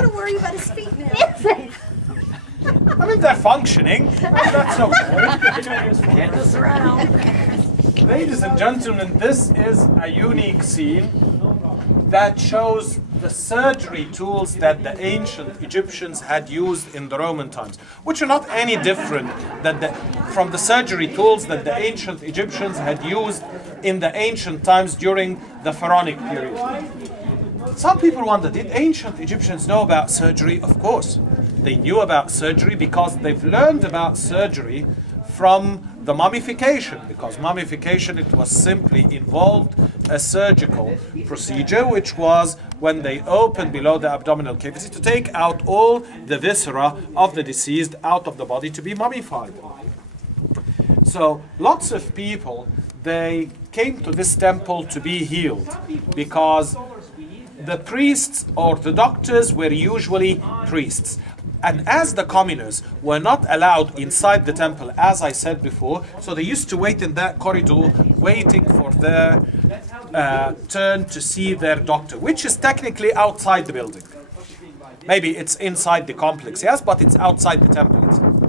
got to worry about his feet now. I mean, they're functioning. That's okay. Get us around. Ladies and gentlemen, this is a unique scene that shows the surgery tools that the ancient Egyptians had used in the Roman times, which are not any different from the surgery tools that the ancient Egyptians had used in the ancient times during the Pharaonic period. Some people wonder, did ancient Egyptians know about surgery? Of course. They knew about surgery because they've learned about surgery from the mummification, because mummification, it was simply involved a surgical procedure, which was when they opened below the abdominal cavity to take out all the viscera of the deceased out of the body to be mummified. So lots of people, they came to this temple to be healed because the priests or the doctors were usually priests. And as the commoners were not allowed inside the temple, as I said before, so they used to wait in that corridor, waiting for their turn to see their doctor, which is technically outside the building. Maybe it's inside the complex, yes, but it's outside the temple itself.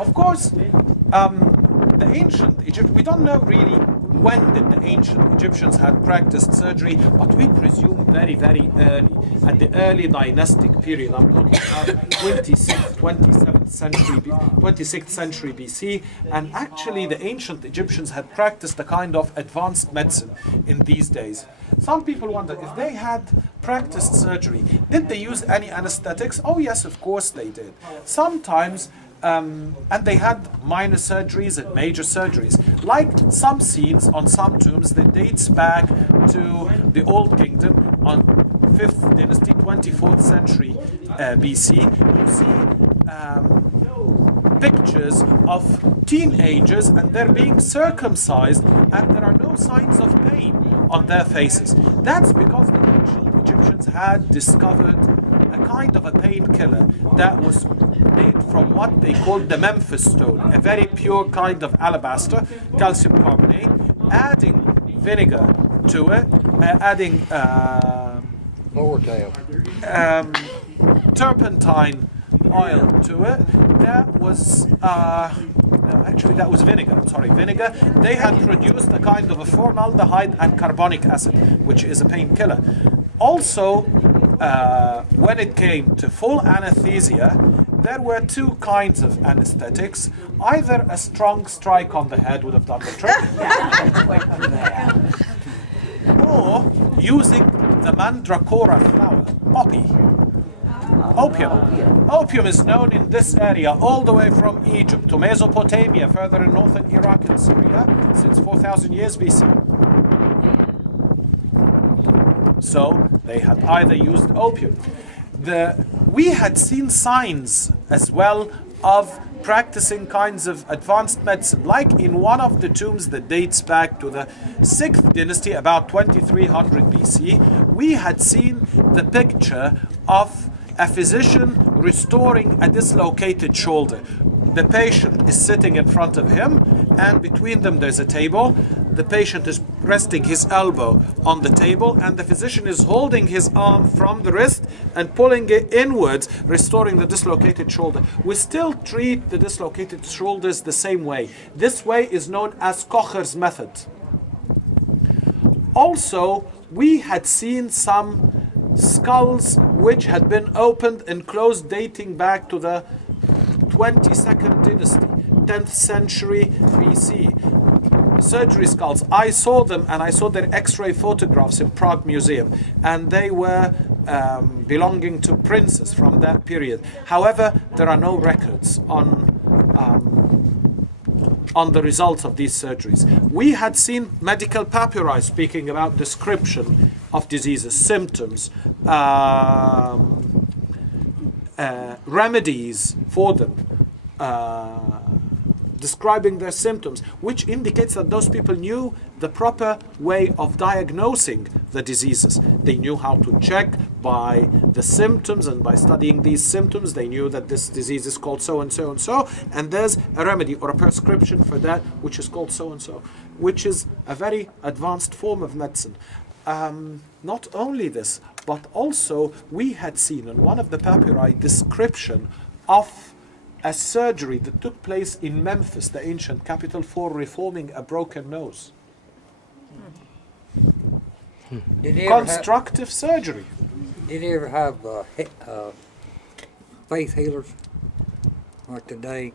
Of course, the ancient Egypt, we don't know really when did the ancient Egyptians had practiced surgery, but we presume very, very early, at the early dynastic period. I'm talking about 26th century BC, and actually the ancient Egyptians had practiced a kind of advanced medicine in these days. Some people wonder, if they had practiced surgery, did they use any anesthetics? Oh yes, of course they did. Sometimes and they had minor surgeries and major surgeries, like some scenes on some tombs that dates back to the Old Kingdom on 5th dynasty, 24th century BC. You see pictures of teenagers and they're being circumcised and there are no signs of pain on their faces. That's because the ancient Egyptians had discovered a kind of a painkiller that was made from what they called the Memphis stone, a very pure kind of alabaster, calcium carbonate, adding vinegar to it, adding turpentine oil to it. That was that was vinegar. I'm sorry, vinegar. They had produced a kind of a formaldehyde and carbonic acid, which is a painkiller. Also, when it came to full anesthesia, there were two kinds of anesthetics. Either a strong strike on the head would have done the trick, or using the mandracora flower, poppy. Opium. Opium is known in this area all the way from Egypt to Mesopotamia, further in northern Iraq and Syria, since 4,000 years BC. So they had either used opium. We had seen signs as well of practicing kinds of advanced medicine, like in one of the tombs that dates back to the 6th dynasty, about 2300 BC. We had seen the picture of a physician restoring a dislocated shoulder. The patient is sitting in front of him, and between them there's a table. The patient is resting his elbow on the table, and the physician is holding his arm from the wrist and pulling it inwards, restoring the dislocated shoulder. We still treat the dislocated shoulders the same way. This way is known as Kocher's method. Also, we had seen some skulls which had been opened and closed dating back to the 22nd dynasty, 10th century BC. Surgery skulls. I saw them, and I saw their X-ray photographs in Prague Museum, and they were belonging to princes from that period. However, there are no records on the results of these surgeries. We had seen medical papyri speaking about description of diseases, symptoms, remedies for them, describing their symptoms, which indicates that those people knew the proper way of diagnosing the diseases. They knew how to check by the symptoms, and by studying these symptoms, they knew that this disease is called so and so and so, and there's a remedy or a prescription for that, which is called so and so, which is a very advanced form of medicine. Not only this, but also we had seen in one of the papyri description of a surgery that took place in Memphis, the ancient capital, for reforming a broken nose. Did they ever Constructive surgery. Did you ever have faith healers like today?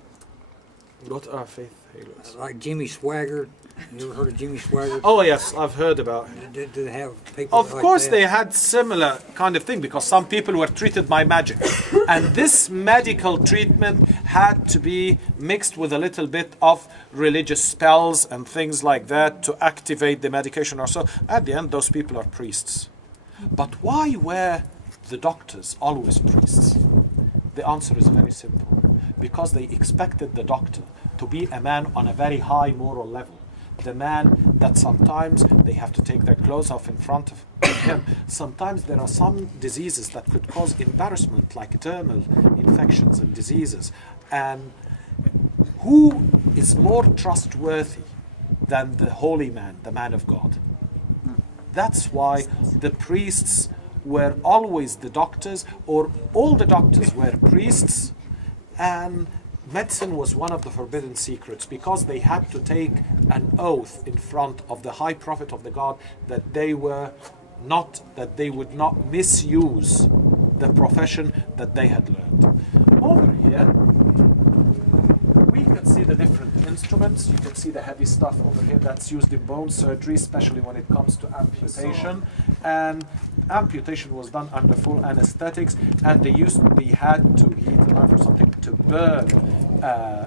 What are faith healers? Like Jimmy Swaggart. You ever heard of Jimmy Swaggart? Oh yes, I've heard about it. Did they have people Of like course that? they had similar kind of thing, because some people were treated by magic. And this medical treatment had to be mixed with a little bit of religious spells and things like that to activate the medication or so. At the end, those people are priests. But why were the doctors always priests? The answer is very simple. Because they expected the doctor to be a man on a very high moral level. The man that sometimes they have to take their clothes off in front of him. Sometimes there are some diseases that could cause embarrassment, like dermal infections and diseases. And who is more trustworthy than the holy man, the man of God? That's why the priests were always the doctors, or all the doctors were priests, and medicine was one of the forbidden secrets, because they had to take an oath in front of the high prophet of the God that they would not misuse the profession that they had learned. Over here, we can see the different instruments. You can see the heavy stuff over here that's used in bone surgery, especially when it comes to amputation. And amputation was done under full anesthetics, and they had to heat the knife or something to burn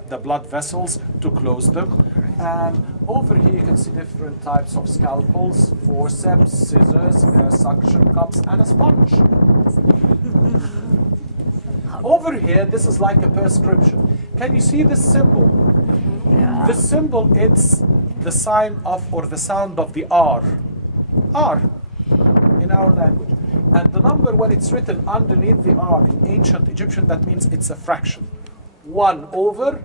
the blood vessels to close them. And over here you can see different types of scalpels, forceps, scissors, suction cups, and a sponge. Over here, this is like a prescription. Can you see this symbol? Yeah. This symbol, it's the sign of, or the sound of the R. R in our language. And the number, when it's written underneath the R in ancient Egyptian, that means it's a fraction. 1 over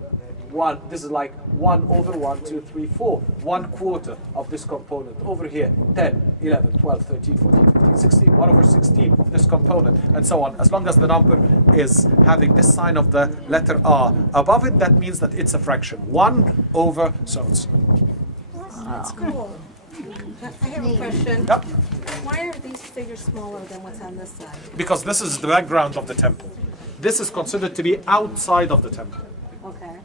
1. This is like 1 over 1, 2, 3, 4. 1/4 of this component. Over here, 10, 11, 12, 13, 14, 15, 16. 1 over 16 of this component, and so on. As long as the number is having this sign of the letter R above it, that means that it's a fraction. 1 over so-and-so. That's cool. I have a question. Yep. Why are these figures smaller than what's on this side? Because this is the background of the temple. This is considered to be outside of the temple. Okay.